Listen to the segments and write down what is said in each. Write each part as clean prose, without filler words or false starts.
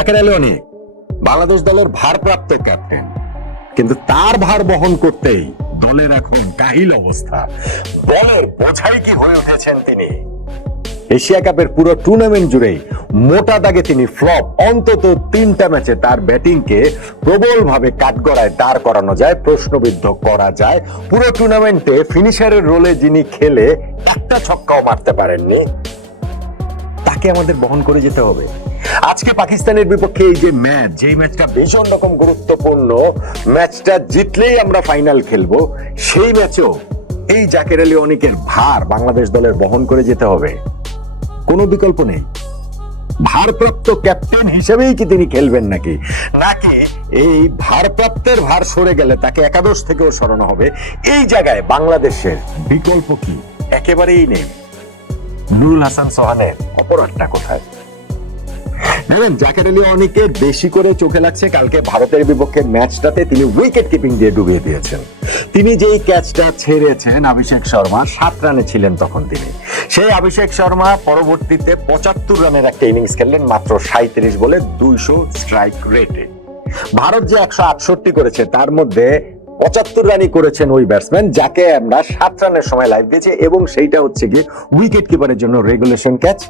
জাকের আলী অনেক বাংলাদেশ দলের ভারপ্রাপ্ত ক্যাপ্টেন, কিন্তু তার ভার বহন করতেই দলের এখন কাহিল অবস্থা। দলের বোঝাই কি হয়ে উঠেছেন তিনি। এশিয়া কাপের পুরো টুর্নামেন্ট জুড়েই মোটা দাগে তিনি ফ্লপ। অন্তত 3টা ম্যাচে তার ব্যাটিংকে প্রবলভাবে কাঠগড়ায় দাঁড় করানো যায়, প্রশ্নবিদ্ধ করা যায়। পুরো টুর্নামেন্টে ফিনিশারের রোলে যিনি খেলে একটা ছক্কাও মারতে পারেননি, তাকে আমাদের বহন করে যেতে হবে। আজকে পাকিস্তানের বিপক্ষে এই যে ম্যাচ, যেই ম্যাচটা ভীষণ রকম গুরুত্বপূর্ণ, ম্যাচটা জিতলেই আমরা ফাইনাল খেলবো, সেই ম্যাচেও এই জাকের আলী অনেকের ভার বাংলাদেশ দলের বহন করে যেতে হবে, কোনো বিকল্প নেই। ভারপ্রাপ্ত ক্যাপ্টেন হিসেবেই কি তিনি খেলবেন নাকি এই ভারপ্রাপ্তের ভার সরে গেলে তাকে একাদশ থেকেও সরানো হবে? এই জায়গায় বাংলাদেশের বিকল্প কি? একেবারেই নেই। নুরুল হাসান সোহানের অপরাধটা কোথায়? দেখেন, জাকের আলী অনেকের বেশি করে চোখে লাগছে কালকে ভারতের বিপক্ষে ম্যাচটাতে তিনি উইকেট কিপিং দিয়ে ডুবিয়ে দিয়েছেন। তিনি যেই ক্যাচটা ছেড়েছেন অভিষেক শর্মা, 7 রানে ছিলেন তখন তিনি। সেই অভিষেক শর্মা পরবর্তীতে 75 রানের একটা ইনিংস খেললেন মাত্র 37 বলে 200 স্ট্রাইক রেটে। ভারত যে 168 করেছে তার মধ্যে 75 রানই করেছেন ওই ব্যাটসম্যান যাকে আমরা 7 রানের সময় লাইভ দিয়েছি, এবং সেইটা হচ্ছে কি উইকেট কিপারের জন্য রেগুলেশন ক্যাচ।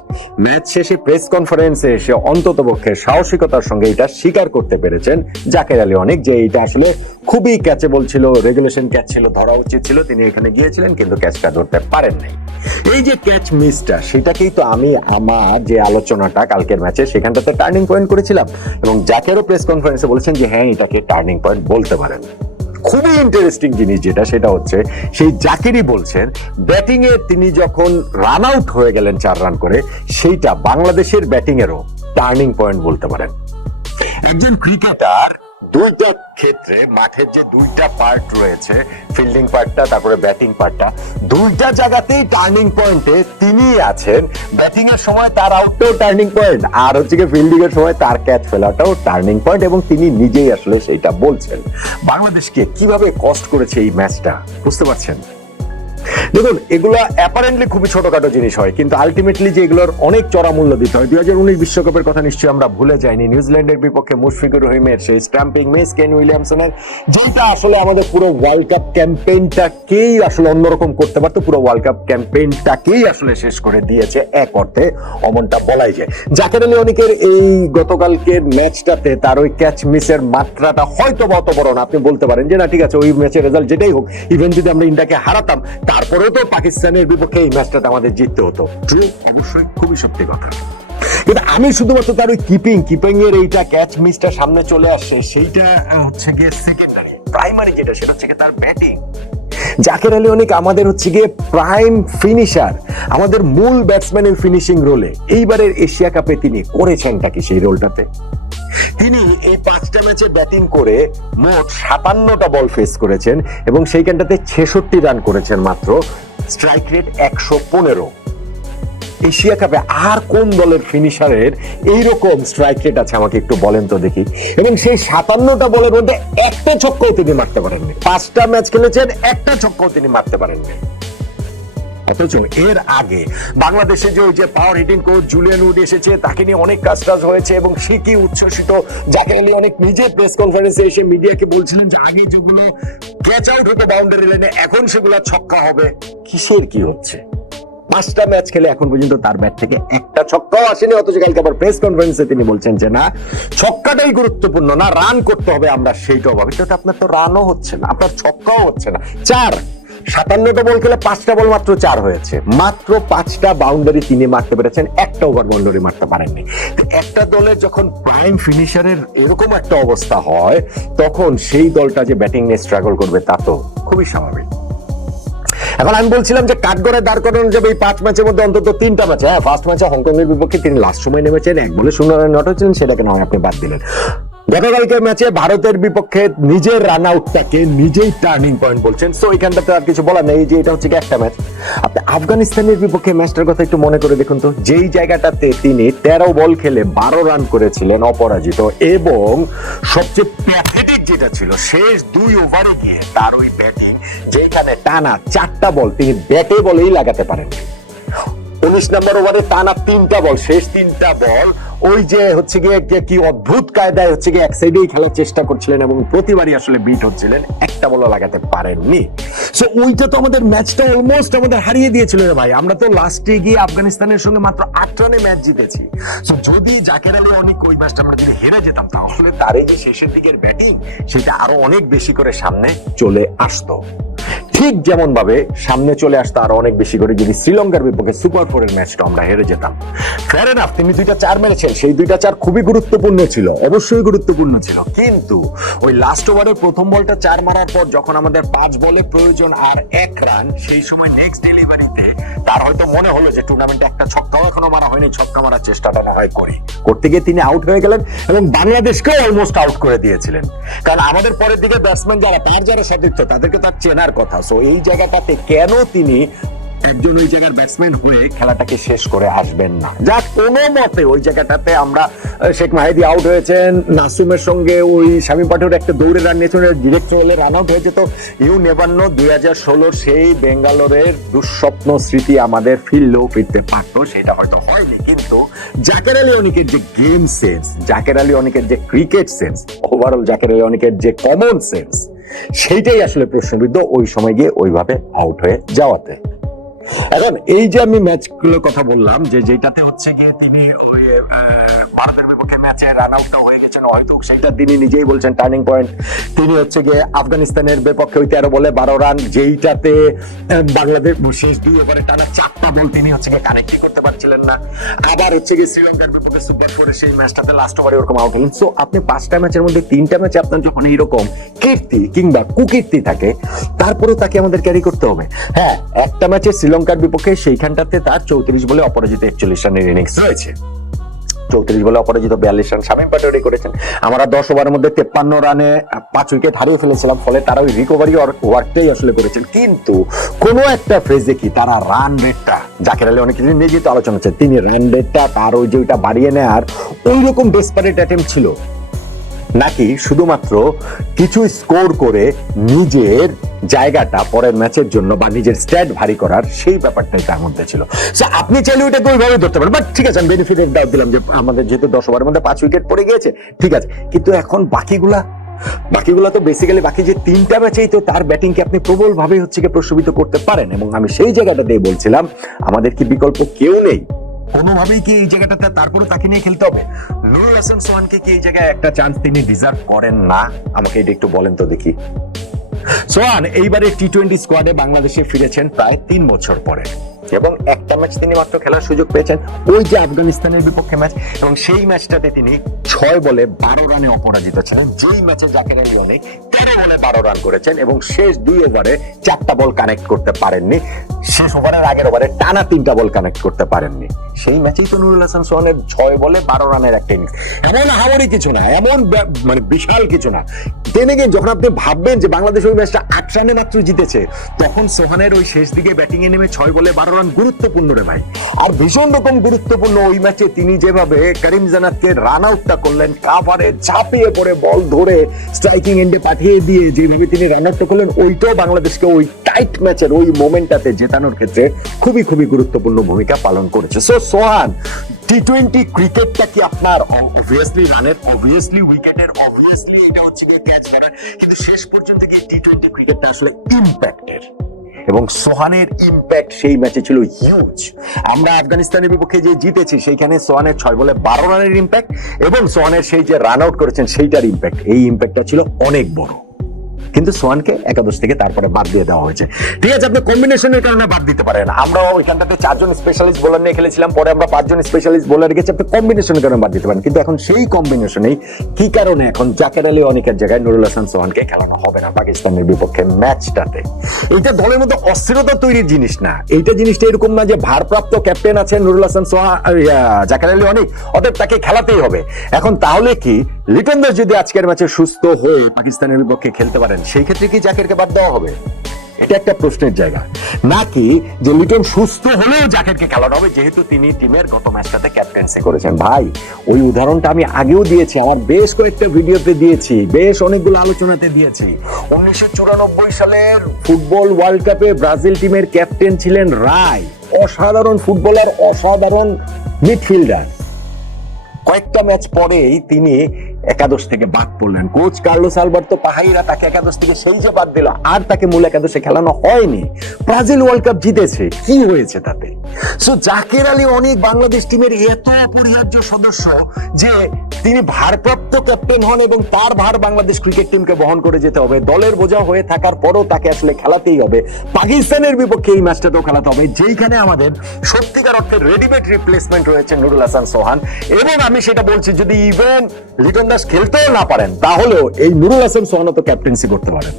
ম্যাচ শেষে প্রেস কনফারেন্সে এসে অন্ততপক্ষে সাহসিকতার সঙ্গে এটা স্বীকার করতে পেরেছেন জাকের আলী অনেক যে এটা আসলে খুবই ক্যাচেবল ছিল, রেগুলেশন ক্যাচ ছিল, ধরা উচিত ছিল। তিনি এখানে গিয়েছিলেন কিন্তু ক্যাচটা ধরতে পারেন নাই। এই যে ক্যাচ মিসটা, সেটাকেই তো আমি আমার যে আলোচনাটা কালকের ম্যাচে সেখানটাতে টার্নিং পয়েন্ট করেছিলাম, এবং জাকেরও প্রেস কনফারেন্সে বলেছেন যে হ্যাঁ, এটাকে টার্নিং পয়েন্ট বলতে পারেন। খুবই ইন্টারেস্টিং জিনিস যেটা, সেটা হচ্ছে সেই জাকিরই বলছেন ব্যাটিং এ তিনি যখন রান আউট হয়ে গেলেন 4 রান করে, সেইটা বাংলাদেশের ব্যাটিং এরও টার্নিং পয়েন্ট বলতে পারেন। একজন ক্রিকেটার দুইটা ক্ষেত্রে মাঠের যে দুইটা পার্ট রয়েছে, ফিল্ডিং পার্টটা তারপরে ব্যাটিং পার্টটা, দুইটা জায়গাতেই টার্নিং পয়েন্টে তিনি আছেন। ব্যাটিং এর সময় তার আউটটাও টার্নিং পয়েন্ট, আর হচ্ছে কি ফিল্ডিং এর সময় তার ক্যাচ ফেলাটাও টার্নিং পয়েন্ট, এবং তিনি নিজেই আসলে সেইটা বলছেন। বাংলাদেশকে কিভাবে কষ্ট করেছে এই ম্যাচটা, বুঝতে পারছেন? দেখুন, এগুলো অ্যাপারেন্টলি খুবই ছোটখাটো জিনিস হয়, কিন্তু আলটিমেটলি যে এগুলোর অনেক চড়া মূল্য দিতে হয়। 2019 বিশ্বকাপের কথা নিশ্চয়ই আমরা ভুলে যাইনি। নিউজিল্যান্ডের বিপক্ষে মুশফিকুর রহিমের সেই স্ট্যাম্পিং মিস, কেন উইলিয়ামসনের, যেটা আসলে আমাদের পুরো ওয়ার্ল্ড কাপ ক্যাম্পেইনটাকেই আসলে অন্যরকম করতে পারতো, পুরো ওয়ার্ল্ড কাপ ক্যাম্পেইনটাকেই আসলে শেষ করে দিয়েছে এক অর্থে, অমনটা বলাই যায়। জাকের আলী অনেকের এই গতকালকের ম্যাচটাতে তার ওই ক্যাচ মিসের মাত্রাটা হয়তো অত বড় না। আপনি বলতে পারেন যে না, ঠিক আছে, ওই ম্যাচের রেজাল্ট যেটাই হোক, ইভেন যদি আমরা ইন্ডিয়াকে হারাতাম তারপরেও তো পাকিস্তানের বিপক্ষে এই ম্যাচটাতে আমাদের জিততে হতো। ট্রু, অবশ্যই খুবই সত্যি কথা। কিন্তু আমি শুধুমাত্র তার ওই কিপিং এর এইটা ক্যাচ মিসটা সামনে চলে আসছে, সেইটা হচ্ছে গিয়ে সেকেন্ডারি। প্রাইমারি যেটা, সেটা হচ্ছে গিয়ে তার ব্যাটিং। জাকের আলী অনেক আমাদের হচ্ছে গিয়ে প্রাইম ফিনিশার, আমাদের মূল ব্যাটসম্যানের ফিনিশিং রোলে এইবারের এশিয়া কাপে তিনি করেছেনটা কি সেই রোলটাতে? তিনি এই 5টা ম্যাচে ব্যাটিং করে মোট 57টা বল ফেস করেছেন, এবং সেইখানটাতে 66 রান করেছেন মাত্র, স্ট্রাইক রেট 115। এশিয়া কাপে আর কোন দলের ফিনিশারের এইরকম স্ট্রাইক রেট আছে আমাকে একটু বলেন তো দেখি। এবং সেই 57টা বলের মধ্যে একটা ছক্কাও তিনি মারতে পারেননি। 5টা ম্যাচ খেলেছেন, একটা ছক্কাও তিনি মারতে পারেননি। অথচ এর আগে বাংলাদেশে যে ওই যে পাওয়ার হিটিং কোচ জুলিয়ান উড এসেছে, তাকে নিয়ে অনেক কাজ হয়েছে, এবং সে কি উচ্ছ্বসিত। জাকের আলী অনেক নিজে প্রেস কনফারেন্সে এসে মিডিয়াকে বলছিলেন যে আগে যেগুলো ক্যাচ আউট হতো বাউন্ডারি লাইনে, এখন সেগুলো ছক্কা হবে। কিসের কি হচ্ছে? 5টা ম্যাচ খেলে এখন পর্যন্ত তার ব্যাট থেকে একটা ছক্কাও আসেনি, অথচ কালকে আবার প্রেস কনফারেন্সে তিনি বলছেন যে না, ছক্কাটাই গুরুত্বপূর্ণ, না রান করতে হবে আমরা, সেইটাও ভাবি। তো আপনার তো রানও হচ্ছে না, আপনার ছক্কাও হচ্ছে না। 57টা বল খেলে 5টা বল মাত্র 4 হয়েছে, মাত্র 5টা বাউন্ডারি তিনি মারতে পেরেছেন, একটা ওভার বাউন্ডারি মারতে পারেননি। একটা দলের যখন প্রাইম ফিনিশারের এরকম একটা অবস্থা হয়, তখন সেই দলটা যে ব্যাটিং নিয়ে স্ট্রাগল করবে তা তো খুবই স্বাভাবিক। এখন আমি বলছিলাম যে কাঠগড়ায় দাঁড় করানো যাবে এই 5 ম্যাচের মধ্যে অন্তত 3টা ম্যাচ। হ্যাঁ, ফার্স্ট ম্যাচে হংকং এর বিপক্ষে তিনি লাস্ট সময় নেমেছেন, 1 বলে 0 রান নট হয়েছিলেন, সেটাকে নয় আপনি বাদ দিলেন। গতকালকের ম্যাচে ভারতের বিপক্ষে নিজের রান আউটটাকে নিজেই টার্নিং পয়েন্ট বলছেন, সো এখানটাতে আর কিছু বলার নেই, যে এটা হচ্ছে একটা ম্যাচ। আপনি আফগানিস্তানের বিপক্ষে ম্যাচটার কথা একটু মনে করে দেখুন তো, যেই জায়গাটাতে তিনি 13 বল খেলে 12 রান করেছিলেন অপরাজিত, এবং সবচেয়ে প্যাথেটিক যেটা ছিল শেষ 2 ওভারে গিয়ে তার ওই ব্যাটিং, যেখানে টানা 4টা বল তিনি ব্যাটে বলেই লাগাতে পারেন। 19 নম্বর ওভারে টানা 3টা বল, শেষ 3টা বল ওই যে হচ্ছে গিয়ে কি অদ্ভুত কায়দায় হচ্ছে গিয়ে এক সাইডেই খেলার চেষ্টা করছিলেন এবং প্রতিবারই আসলে বিট হচ্ছিলেন, একটা বলও লাগাতে পারেননি। সো ওইটা তো আমাদের ম্যাচটা অলমোস্ট আমাদের হারিয়ে দিয়েছিল রে ভাই। আমরা তো লাস্টে গিয়ে আফগানিস্তানের সঙ্গে মাত্র 8 রানে ম্যাচ জিতেছি। সো যদি জাকের আলী অনেক ওই ম্যাচটা আমরা যদি হেরে যেতাম, তাহলে তার এই যে শেষের দিকের ব্যাটিং সেটা আরো অনেক বেশি করে সামনে চলে আসতো। ঠিক যেমন ভাবে সামনে চলে আসতো আরো অনেক বেশি করে যদি শ্রীলঙ্কার বিপক্ষে সুপার 4 এর ম্যাচটা আমরা হেরে যেতাম। ফেয়ার এনাফ, তিনি 2টা 4 মেরেছেন, সেই 2টা 4 খুবই গুরুত্বপূর্ণ ছিল, অবশ্যই গুরুত্বপূর্ণ ছিল। কিন্তু ওই লাস্ট ওভারের প্রথম বলটা 4 মারার পর যখন আমাদের 5 বলে প্রয়োজন আর 1 রান, সেই সময় নেক্সট ডেলিভারিতে তার হয়তো মনে হলো যে টুর্নামেন্টে একটা ছক্কাও এখনো মারা হয়নি, ছক্কা মারার চেষ্টাটা না হয় করতে গিয়ে তিনি আউট হয়ে গেলেন এবং বাংলাদেশকে অলমোস্ট আউট করে দিয়েছিলেন। কারণ আমাদের পরের দিকে ব্যাটসম্যান যারা সতীর্থ তাদেরকে তার চেনার কথা। সো এই জায়গাটাতে কেন তিনি একজন ওই জায়গার ব্যাটসম্যান হয়ে খেলাটাকে শেষ করে আসবেন না? যা কোনো মতে ওই জায়গাটাতে আমরা শেখ মাহিদি আউট হয়েছেন, নাসুমের সঙ্গে ওই শামীম পাটোয়ারি একটা দৌড়ে রান নিয়েছেন, ডিরেক্ট চলে রান আউট হয়ে যেত। ইউ নেভার নো, 2016 সেই বেঙ্গালোরের দুঃস্বপ্ন স্মৃতি আমাদের ফিরলেও ফিরতে পারতো, সেটা হয়তো হয়নি। কিন্তু জাকের আলী অনেকের যে গেম সেন্স, জাকের আলী অনেকের যে cricket sense, overall Jaker Ali অনেকের যে কমন সেন্স, সেইটাই আসলে প্রশ্নবিদ্ধ ওই সময় গিয়ে ওইভাবে আউট হয়ে যাওয়াতে। এখন এই যে আমি ম্যাচগুলোর কথা বললাম, যে যেটাতে হচ্ছে গিয়ে তিনি ওই ভারতের বিপক্ষে ম্যাচে রান আউটটা হয়ে গেছেন, হয়তো সেটা তিনি নিজেই বলছেন টার্নিং পয়েন্ট। তিনি হচ্ছে গিয়ে আফগানিস্তানের বিপক্ষে ওই 13 বলে 12 রান, যেইটাতে বাংলাদেশ শেষ 2 ওভারে টানা 4টা বল তিনি হচ্ছে গিয়ে কানেক্ট করতে পারছিলেন না। আবার হচ্ছে গিয়ে শ্রীলঙ্কার বিপক্ষে সুপার 4 সেই ম্যাচটাতে লাস্ট ওভারে ওরকম আউট হলেন। সো আপনি 5টা ম্যাচের মধ্যে 3টা ম্যাচে আপনার যখন এইরকম কীর্তি কিংবা কুকীর্তি থাকে, তারপরেও তাকে আমাদের ক্যারি করতে হবে। হ্যাঁ, একটা ম্যাচে শ্রীলঙ্কার বিপক্ষে সেইখানটাতে তার 34 বলে অপরাজিত 41 রানের ইনিংস রয়েছে। 34 বলে অপরাজিত 42 রান শামীম পাটোয়ারি করেছেন। আমরা 10 ওভারের মধ্যে 53 রানে 5 উইকেট হারিয়ে ফেলেছিলাম, ফলে তারা ওই রিকভারি ওয়ার্কটাই আসলে করেছেন। কিন্তু কোন একটা ফেজে কি তারা রান রেটটা, জাকের আলী অনেক কিছু নিয়ে যেতে আলোচনা হচ্ছে, তিনি রান রেটটা তার ওই যে ওইটা বাড়িয়ে নেওয়ার ওই রকম ডেসপারেট অ্যাটেম্প ছিল, নাকি শুধুমাত্র কিছু স্কোর করে নিজের জায়গাটা পরের ম্যাচের জন্য বা নিজের স্ট্যাট ভারী করার সেই ব্যাপারটাই তার মধ্যে ছিল। আপনি চাইলে ওইটাকে ওইভাবে ধরতে পারেন, বাট ঠিক আছে, আমি বেনিফিটের ডাউট দিলাম যে আমাদের যেহেতু 10 ওভারের মধ্যে 5 উইকেট পড়ে গিয়েছে, ঠিক আছে। কিন্তু এখন বাকিগুলা তো বেসিক্যালি বাকি যে 3টা ম্যাচেই তো তার ব্যাটিংকে আপনি প্রবল ভাবে হচ্ছে কি প্রশ্নবিদ্ধ করতে পারেন। এবং আমি সেই জায়গাটা দিয়ে বলছিলাম, আমাদের কি বিকল্প কেউ নেই কোনোভাবেই কি এই জায়গাটাতে তারপরে তাকে নিয়ে খেলতে হবে? নুরুল হাসান সোহানকে কি এই জায়গায় একটা চান্স তিনি ডিজার্ভ করেন না? আমাকে এটা একটু বলেন তো দেখি। সোহান এইবারে টি-20 স্কোয়াডে বাংলাদেশে ফিরেছেন প্রায় 3 বছর পরে, এবং একটা ম্যাচ তিনি মাত্র খেলার সুযোগ পেয়েছেন, ওই যে আফগানিস্তানের বিপক্ষে ম্যাচ, এবং সেই ম্যাচটাতে তিনি 6 বলে 12 রানে অপরাজিত ছিলেন, যেই ম্যাচে জাকের আলী অনেক 13 বলে 12 রান করেছেন এবং শেষ 2 ওভারে 4টা বল কানেক্ট করতে পারেননি, শেষ ওভারের আগের ওভারে টানা 3টা বল কানেক্ট করতে পারেননি। সেই ম্যাচেই তো নুরুল হাসান সোহানের 6 বলে 12 রানের একটা ইনিংস, এমন হাওয়ারি কিছু না, এমন মানে বিশাল কিছু না। টেনে গিয়ে যখন আপনি ভাববেন যে বাংলাদেশ ওই ম্যাচটা 8 রানে মাত্র জিতেছে, তখন সোহানের ওই শেষ দিকে ব্যাটিং এ নেমে 6 বলে 12 রান গুরুত্বপূর্ণ রে ভাই। আর ভীষণ রকম গুরুত্বপূর্ণ ওই ম্যাচে তিনি যেভাবে করিম জান্নাতকে রান আউটটা করলেন, কাভারে ঝাঁপিয়ে পড়ে বল ধরে স্ট্রাইকিং এন্ডে পাঠিয়ে দিয়ে যেভাবে তিনি রান আউটটা করলেন, ওইটাও বাংলাদেশকে ওই টাইট ম্যাচের ওই মোমেন্টটাতে জেতানোর ক্ষেত্রে খুবই খুবই গুরুত্বপূর্ণ ভূমিকা পালন করেছে। সো সোহান, টি-20 ক্রিকেটটা কি আপনার অবভিয়াসলি রানের, অবভিয়াসলি উইকেটের, অবভিয়াসলি এটা হচ্ছে গিয়ে ক্যাচ ধরার, কিন্তু শেষ পর্যন্ত কি টি-20 ক্রিকেটটা আসলে ইম্প্যাক্টের, এবং সোহানের ইম্প্যাক্ট সেই ম্যাচে ছিল হিউজ। আমরা আফগানিস্তানের বিপক্ষে যে জিতেছি সেইখানে সোহানের 6 বলে 12 রানের ইম্প্যাক্ট এবং সোহানের সেই যে রান আউট করেছেন সেইটার ইম্প্যাক্ট, এই ইম্প্যাক্টটা ছিল অনেক বড়। কিন্তু সোহানকে একাদশ থেকে তারপরে বাদ দিয়ে দেওয়া হয়েছে। ঠিক আছে, আপনি কম্বিনেশনের কারণে বাদ দিতে পারেন। আমরা ওইখানটাতে 4 জন স্পেশালিস্ট বোলার নিয়ে খেলেছিলাম, পরে আমরা 5 জন স্পেশালিস্ট বোলার গেছি, আপনি কম্বিনেশনের কারণে বাদ দিতে পারেন। কিন্তু এখন সেই কম্বিনেশনেই কি কারণে এখন জাকের আলী অনেকের জায়গায় নুরুল হাসান সোহানকে খেলানো হবে না পাকিস্তানের বিপক্ষে ম্যাচটাতে? এইটা দলের মধ্যে অস্থিরতা তৈরির জিনিস না। এইটা জিনিসটা এরকম না যে ভারপ্রাপ্ত ক্যাপ্টেন আছেন নুরুল হাসান সোহান, জাকের আলী অনেক, অতএব তাকে খেলাতেই হবে। এখন তাহলে কি লিটন দাস যদি আজকের ম্যাচে সুস্থ হয়ে পাকিস্তানের বিপক্ষে খেলতে পারেন, সেই ক্ষেত্রে কি জাকেরকে বাদ দেওয়া হবে? এটা একটা প্রশ্নের জায়গা। নাকি যে লিটন সুস্থ হলেও জাকেরকে খেলানো হবে, যেহেতু তিনি টিমের গত ম্যাচটাতে ক্যাপ্টেন্সি করেছেন। ভাই, ওই উদাহরণটা আমি আগেও দিয়েছি, আমার বেশ কয়েকটা ভিডিওতে দিয়েছি, বেশ অনেকগুলো আলোচনাতে দিয়েছি। 1994 সালের ফুটবল ওয়ার্ল্ড কাপে ব্রাজিল টিমের ক্যাপ্টেন ছিলেন রায়, অসাধারণ ফুটবলার, অসাধারণ মিডফিল্ডার। কয়েকটা ম্যাচ পরেই তিনি একাদশ থেকে বাদ পড়লেন। কোচ কার্লোস আলবার্তো পাহাইরা তাকে একাদশ থেকে সেই যে বাদ দিল, আর তাকে মূল একাদশে খেলানো হয়নি। ব্রাজিল ওয়ার্ল্ড কাপ জিতেছে, কি হয়েছে তাতে? সো জাকের আলী অনেক বাংলাদেশ টিমের এত অপরিহার্য সদস্য যে তিনি ভারপ্রাপ্ত ক্যাপ্টেন হন এবং তার ভার বাংলাদেশ ক্রিকেট টিমকে বহন করে যেতে হবে। দলের বোঝা হয়ে থাকার পরও তাকে আসলে খেলাতেই হবে। পাকিস্তানের বিপক্ষে এই ম্যাচটাতেও খেলাতে হবে, যেইখানে আমাদের সত্যিকার অর্থে রেডিমেড রিপ্লেসমেন্ট রয়েছে নুরুল হাসান সোহান। এবং আমি সেটা বলছি, যদি ইভেন লিটন দাস খেলতেও না পারেন, তাহলেও এই নুরুল হাসান সোহানও তো ক্যাপ্টেন্সি করতে পারেন।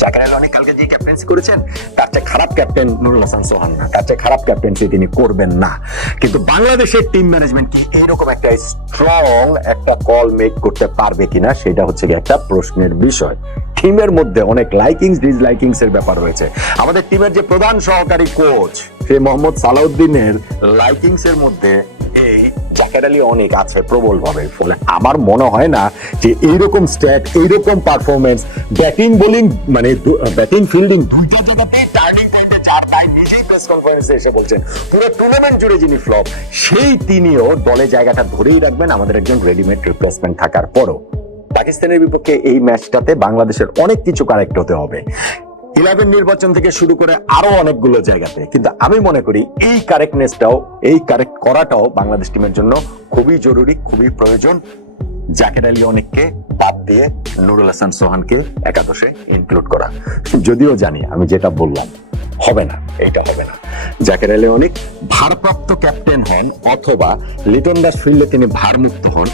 জাকের আলী অনেক কালকে যে ক্যাপ্টেন্সি করেছেন, তার চেয়ে খারাপ ক্যাপ্টেন নুরুল হাসান সোহান না, তার চেয়ে খারাপ ক্যাপ্টেন্সি তিনি করবেন না। কিন্তু বাংলাদেশের টিম ম্যানেজমেন্ট কি এইরকম একটা স্ট্রং একটা কল মেক করতে পারবে কিনা, সেটা হচ্ছে একটা প্রশ্নের বিষয়। টিমের মধ্যে অনেক লাইকিংস ডিসলাইকিংস এর ব্যাপার রয়েছে। আমাদের টিমের যে প্রধান সহকারী কোচ সে মোহাম্মদ সালাউদ্দিনের লাইকিংস এর মধ্যে এই জাকের আলী অনেক আছে প্রবল ভাবে। ফলে আমার মনে হয় না যে এইরকম স্ট্যাট, এইরকম পারফরমেন্স, ব্যাটিং বোলিং মানে ব্যাটিং ফিল্ডিং দুইটা জায়গাতে টার্নিং পয়েন্টে, যার তাই নিজেই প্রেস কনফারেন্সে এসে বলছেন পুরো টুর্নামেন্ট জুড়ে যিনি ফ্লপ, সেই তিনিও দলে জায়গাটা ধরেই রাখবেন আমাদের একজন রেডিমেড রিপ্লেসমেন্ট থাকার পরও। পাকিস্তানের বিপক্ষে এই ম্যাচটাতে বাংলাদেশের অনেক কিছু কারেক্ট হতে হবে, 11 নির্বাচন থেকে শুরু করে আরো অনেকগুলো জায়গাতে। কিন্তু আমি মনে করি এই কারেক্টনেসটাও, এই কারেক্ট করাটাও বাংলাদেশ টিমের জন্য খুবই জরুরি, খুবই প্রয়োজন। জাকের আলী অনেককে বাদ দিয়ে নুরুল হাসান সোহানকে একাদশে ইনক্লুড করা। যদিও জানি আমি যেটা বললাম হবে না, এটা হবে না। জাকের আলী অনেক ভারপ্রাপ্ত ক্যাপ্টেন হন অথবা লিটন দাস ফিল্ডে তিনি ভারমুক্ত হন,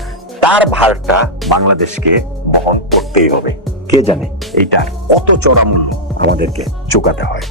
তার ভারটা বাংলাদেশকে বহন করতেই হবে। কে জানে এইটা কত চড়া মূল্য আমাদেরকে চুকাতে হয়।